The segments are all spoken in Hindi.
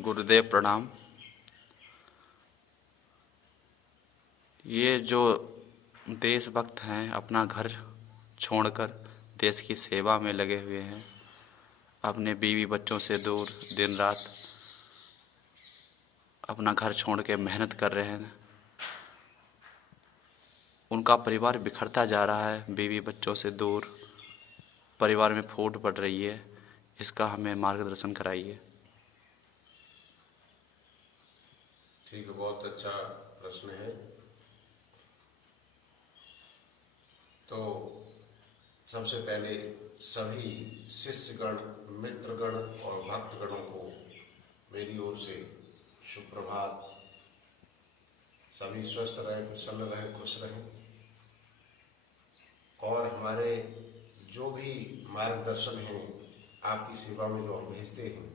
गुरुदेव प्रणाम। ये जो देशभक्त हैं अपना घर छोड़कर देश की सेवा में लगे हुए हैं, अपने बीवी बच्चों से दूर दिन रात अपना घर छोड़ के मेहनत कर रहे हैं। उनका परिवार बिखरता जा रहा है, बीवी बच्चों से दूर परिवार में फूट पड़ रही है। इसका हमें मार्गदर्शन कराइए। ठीक है, बहुत अच्छा प्रश्न है। तो सबसे पहले सभी शिष्यगण, मित्रगण और भक्तगणों को मेरी ओर से सुप्रभात। सभी स्वस्थ रहें, प्रसन्न रहें, खुश रहें और हमारे जो भी मार्गदर्शन हैं आपकी सेवा में जो हम भेजते हैं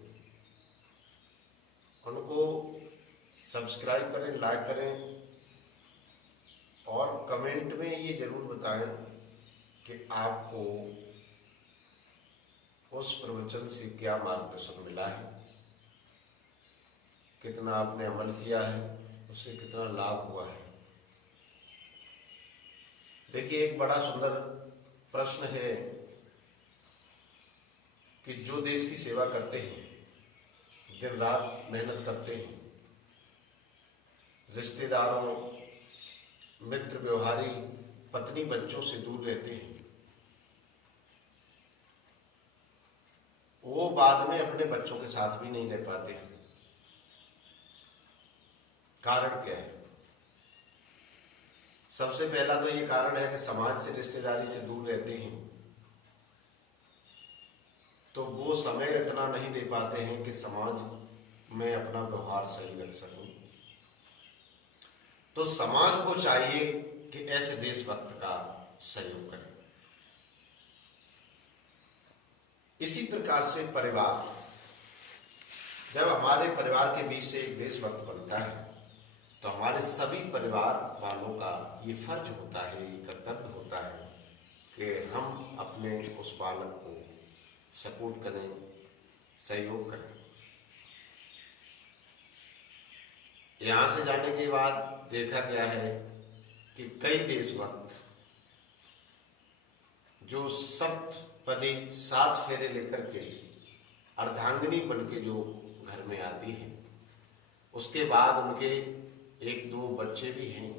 उनको सब्सक्राइब करें, लाइक करें और कमेंट में ये जरूर बताएं कि आपको उस प्रवचन से क्या मार्गदर्शन मिला है, कितना आपने अमल किया है, उससे कितना लाभ हुआ है। देखिए, एक बड़ा सुंदर प्रश्न है कि जो देश की सेवा करते हैं, दिन रात मेहनत करते हैं, रिश्तेदारों, मित्र, व्यवहारी, पत्नी, बच्चों से दूर रहते हैं, वो बाद में अपने बच्चों के साथ भी नहीं रह पाते हैं। कारण क्या है? सबसे पहला तो ये कारण है कि समाज से, रिश्तेदारी से दूर रहते हैं तो वो समय इतना नहीं दे पाते हैं कि समाज में अपना व्यवहार सही रख सकूं। तो समाज को चाहिए कि ऐसे देशभक्त का सहयोग करें। इसी प्रकार से परिवार, जब हमारे परिवार के बीच से एक देशभक्त बनता है तो हमारे सभी परिवार वालों का ये फर्ज होता है, ये कर्तव्य होता है कि हम अपने उस बालक को सपोर्ट करें, सहयोग करें। यहां से जाने के बाद देखा गया है कि कई देशभक्त जो सप्तपदी 7 फेरे लेकर के अर्धांगिनी बन के जो घर में आती है, उसके बाद उनके 1-2 बच्चे भी हैं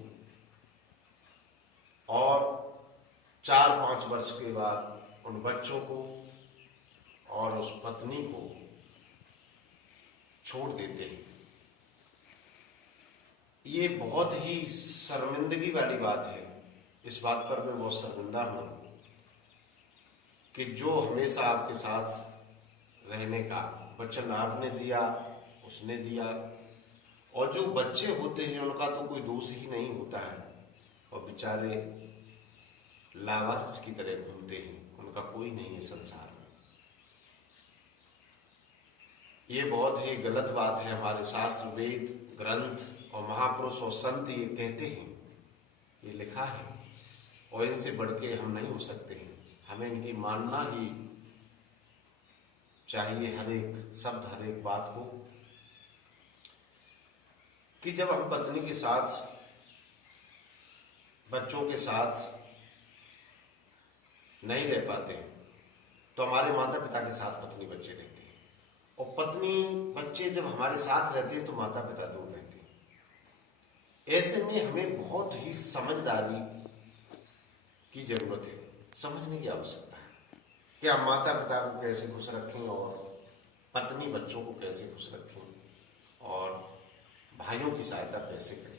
और 4-5 वर्ष के बाद उन बच्चों को और उस पत्नी को छोड़ देते हैं। ये बहुत ही शर्मिंदगी वाली बात है। इस बात पर मैं बहुत शर्मिंदा हूं कि जो हमेशा आपके साथ रहने का वचन आपने दिया, उसने दिया, और जो बच्चे होते हैं उनका तो कोई दोष ही नहीं होता है और बेचारे लावारिस की तरह घूमते हैं, उनका कोई नहीं है संसार में। ये बहुत ही गलत बात है। हमारे शास्त्र, वेद, ग्रंथ और महापुरुष और संत ये कहते हैं, ये लिखा है और इनसे बढ़ के हम नहीं हो सकते हैं। हमें इनकी मानना ही चाहिए, हर एक शब्द, हर एक बात को। कि जब हम पत्नी के साथ, बच्चों के साथ नहीं रह पाते तो हमारे माता पिता के साथ पत्नी बच्चे रहते हैं, और पत्नी बच्चे जब हमारे साथ रहते हैं तो माता पिता दूर रहते हैं। ऐसे में हमें बहुत ही समझदारी की जरूरत है, समझने की आवश्यकता है कि हम माता पिता को कैसे खुश रखें और पत्नी बच्चों को कैसे खुश रखें और भाइयों की सहायता कैसे करें।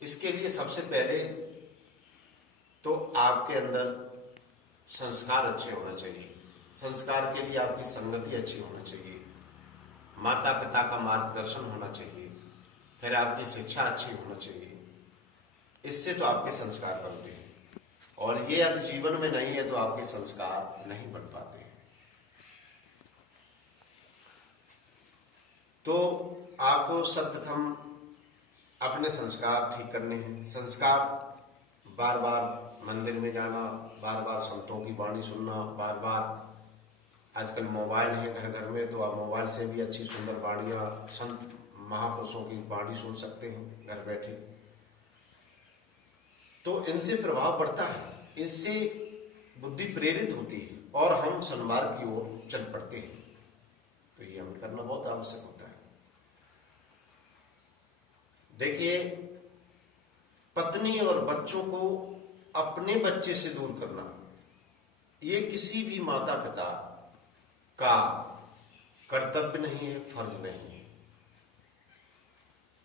इसके लिए सबसे पहले तो आपके अंदर संस्कार अच्छे होना चाहिए। संस्कार के लिए आपकी संगति अच्छी होनी चाहिए, माता पिता का मार्गदर्शन होना चाहिए, फिर आपकी शिक्षा अच्छी होनी चाहिए। इससे तो आपके संस्कार बनते हैं, और ये यदि जीवन में नहीं है तो आपके संस्कार नहीं बन पाते हैं। तो आपको सर्वप्रथम अपने संस्कार ठीक करने हैं। संस्कार बार बार मंदिर में जाना, बार बार संतों की वाणी सुनना, बार बार आजकल मोबाइल है घर घर में, तो आप मोबाइल से भी अच्छी सुंदर वाणियाँ संत महापुरुषों की वाणी सुन सकते हैं घर बैठे। तो इनसे प्रभाव पड़ता है, इससे बुद्धि प्रेरित होती है और हम सन्मार्ग की ओर चल पड़ते हैं। तो ये हमें करना बहुत आवश्यक होता है। देखिए, पत्नी और बच्चों को अपने बच्चे से दूर करना, ये किसी भी माता पिता का कर्तव्य नहीं है, फर्ज नहीं है।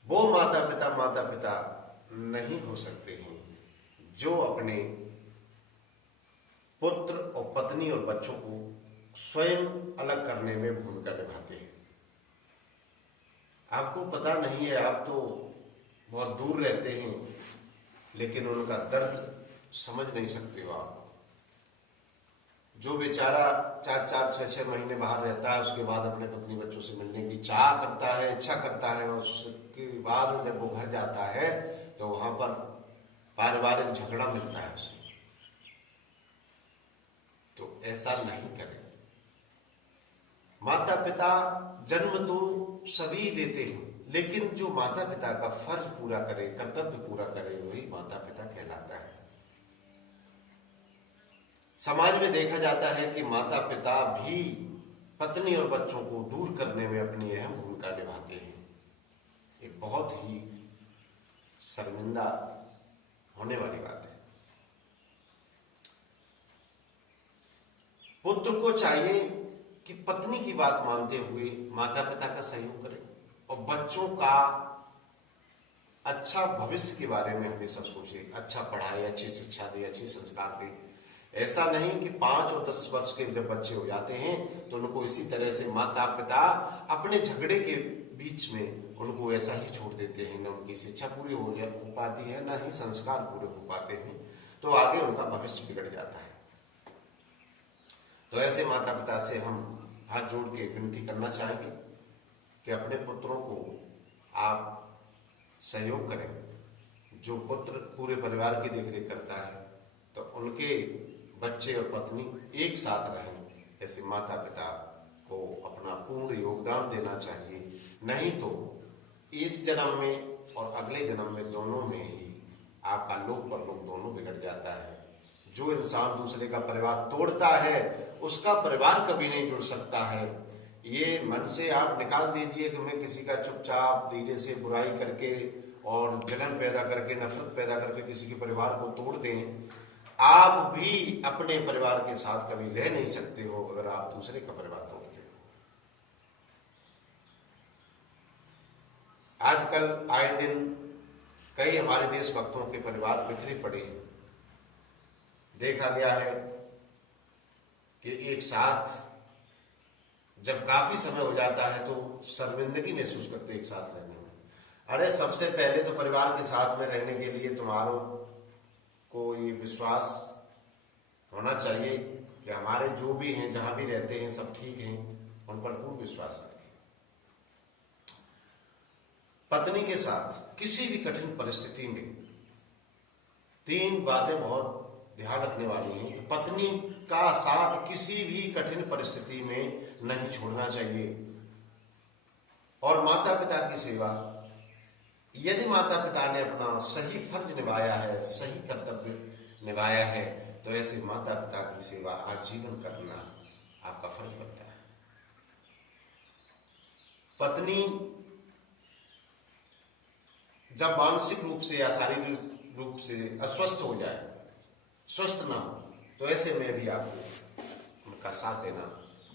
वो माता पिता नहीं हो सकते हैं जो अपने पुत्र और पत्नी और बच्चों को स्वयं अलग करने में भूमिका निभाते हैं। आपको पता नहीं है, आप तो बहुत दूर रहते हैं, लेकिन उनका दर्द समझ नहीं सकते हो आप। जो बेचारा 4-4, 6-6 महीने बाहर रहता है, उसके बाद अपने पत्नी बच्चों से मिलने की चाह करता है, इच्छा करता है, और उसके बाद जब वो घर जाता है तो वहां पर पारिवारिक झगड़ा मिलता है उसे। तो ऐसा नहीं करें। माता पिता जन्म तो सभी देते हैं, लेकिन जो माता पिता का फर्ज पूरा करे, कर्तव्य पूरा करे, वही माता पिता कहलाता है। समाज में देखा जाता है कि माता पिता भी पत्नी और बच्चों को दूर करने में अपनी अहम भूमिका निभाते हैं। ये बहुत ही शर्मिंदा होने वाली बात है। पुत्र को चाहिए कि पत्नी की बात मानते हुए माता पिता का सहयोग करे और बच्चों का अच्छा भविष्य के बारे में हमेशा सोचे, अच्छा पढ़ाए, अच्छी शिक्षा दे, अच्छे संस्कार दे। ऐसा नहीं कि 5 और 10 वर्ष के जब बच्चे हो जाते हैं तो उनको इसी तरह से माता पिता अपने झगड़े के बीच में उनको ऐसा ही छोड़ देते हैं। न उनकी शिक्षा पूरी हो पाती है, न ही संस्कार पूरे हो पाते हैं, तो आगे उनका भविष्य बिगड़ जाता है। तो ऐसे माता पिता से हम हाथ जोड़ के विनती करना चाहेंगे कि अपने पुत्रों को आप सहयोग करें। जो पुत्र पूरे परिवार की देखरेख करता है तो उनके बच्चे और पत्नी एक साथ रहें, ऐसे माता पिता को अपना पूर्ण योगदान देना चाहिए। नहीं तो इस जन्म में और अगले जन्म में दोनों में ही आपका लोक परलोक दोनों बिगड़ जाता है। जो इंसान दूसरे का परिवार तोड़ता है उसका परिवार कभी नहीं जुड़ सकता है। ये मन से आप निकाल दीजिए कि मैं किसी का चुपचाप धीरे से बुराई करके और जलन पैदा करके, नफरत पैदा करके किसी के परिवार को तोड़ दें। आप भी अपने परिवार के साथ कभी रह नहीं सकते हो अगर आप दूसरे का परिवार तोड़ते हो। आजकल आए दिन कई हमारे देशभक्तों के परिवार बिखरे पड़े हैं। देखा गया है कि एक साथ जब काफी समय हो जाता है तो शर्मिंदगी महसूस करते एक साथ रहने में। अरे सबसे पहले तो परिवार के साथ में रहने के लिए तुम्हारों को ये विश्वास होना चाहिए कि हमारे जो भी हैं, जहां भी रहते हैं, सब ठीक हैं, उन पर पूर्ण विश्वास रखें। पत्नी के साथ किसी भी कठिन परिस्थिति में 3 बातें बहुत ध्यान रखने वाली हैं। पत्नी का साथ किसी भी कठिन परिस्थिति में नहीं छोड़ना चाहिए। और माता पिता की सेवा, यदि माता पिता ने अपना सही फर्ज निभाया है, सही कर्तव्य निभाया है, तो ऐसे माता पिता की सेवा आजीवन करना आपका फर्ज बनता है। पत्नी जब मानसिक रूप से या शारीरिक रूप से अस्वस्थ हो जाए, स्वस्थ ना हो, तो ऐसे में भी आपको उनका साथ देना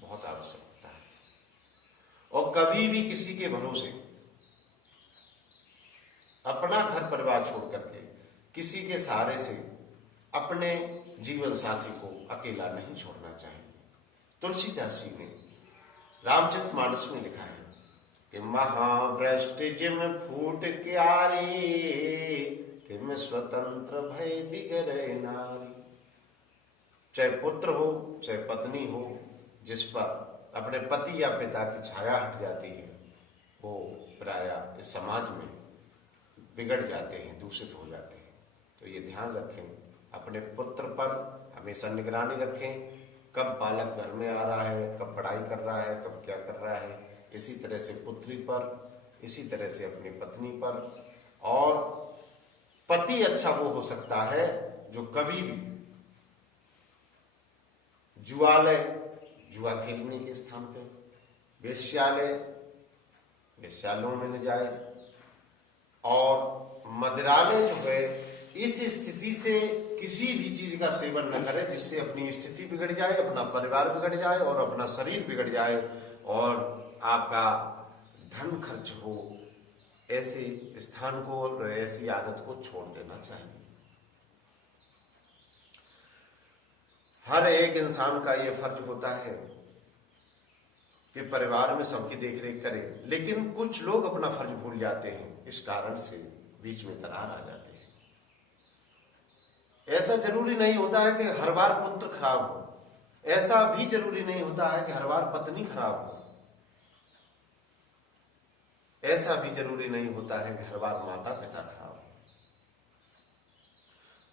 बहुत आवश्यक होता है। और कभी भी किसी के भरोसे अपना घर परिवार छोड़ करके किसी के सहारे से अपने जीवन साथी को अकेला नहीं छोड़ना चाहिए। तुलसीदास जी ने रामचरितमानस में लिखा है कि महाभ्रष्ट जिम फूट क्यारे, तिम स्वतंत्र भय बिगड़े नारी। चाहे पुत्र हो, चाहे पत्नी हो, जिस पर अपने पति या पिता की छाया हट जाती है, वो प्रायः इस समाज में बिगड़ जाते हैं, दूषित हो जाते हैं। तो ये ध्यान रखें, अपने पुत्र पर हमेशा निगरानी रखें कब बालक घर में आ रहा है, कब पढ़ाई कर रहा है, कब क्या कर रहा है। इसी तरह से पुत्री पर, इसी तरह से अपनी पत्नी पर। और पति अच्छा वो हो सकता है जो कभी भी जुआलय, जुआ खेलने के स्थान पे, वेश्यालय, वेश्यालयों में न जाए, और मदिरालय जो है इस स्थिति से किसी भी चीज का सेवन न करे जिससे अपनी स्थिति बिगड़ जाए, अपना परिवार बिगड़ जाए और अपना शरीर बिगड़ जाए और आपका धन खर्च हो। ऐसे स्थान को और ऐसी आदत को छोड़ देना चाहिए। हर एक इंसान का यह फर्ज होता है कि परिवार में सबकी देखरेख करे, लेकिन कुछ लोग अपना फर्ज भूल जाते हैं, इस कारण से बीच में दरार आ जाती है। ऐसा जरूरी नहीं होता है कि हर बार पुत्र खराब हो, ऐसा भी जरूरी नहीं होता है कि हर बार पत्नी खराब हो, ऐसा भी जरूरी नहीं होता है कि हर बार माता पिता खराब हो।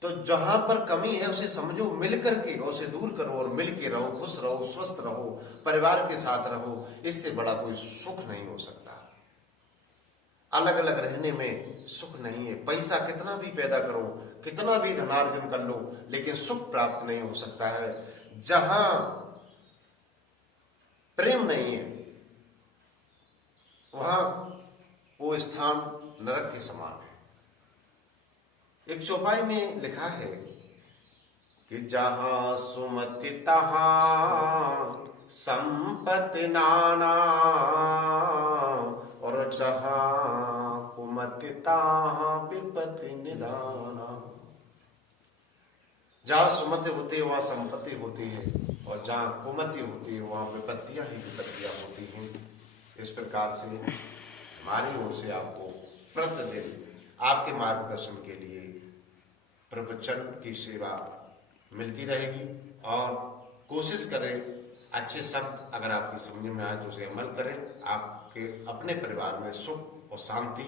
तो जहां पर कमी है उसे समझो, मिलकर के उसे दूर करो और मिल के रहो, खुश रहो, स्वस्थ रहो, परिवार के साथ रहो। इससे बड़ा कोई सुख नहीं हो सकता। अलग अलग रहने में सुख नहीं है। पैसा कितना भी पैदा करो, कितना भी धनार्जन कर लो, लेकिन सुख प्राप्त नहीं हो सकता है। जहां प्रेम नहीं है वहां वो स्थान नरक के समान है। एक चौपाई में लिखा है कि जहां सुमति तहां संपत्ति नाना, और जहां कुमति तहां विपत्ति निदाना। जहां सुमति होती है वहां संपत्ति होती है, और जहां कुमति होती है वहां विपत्तियां ही विपत्तियां होती हैं। इस प्रकार से हमारी ओर से आपको प्रतिदिन आपके मार्गदर्शन के लिए प्रवचन की सेवा मिलती रहेगी, और कोशिश करें अच्छे शब्द अगर आपकी समझ में आए तो उसे अमल करें। आपके अपने परिवार में सुख और शांति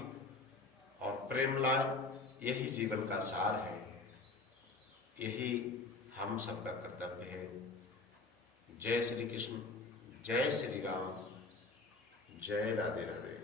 और प्रेम लाए। यही जीवन का सार है, यही हम सबका कर्तव्य है। जय श्री कृष्ण, जय श्री राम, जय राधे राधे।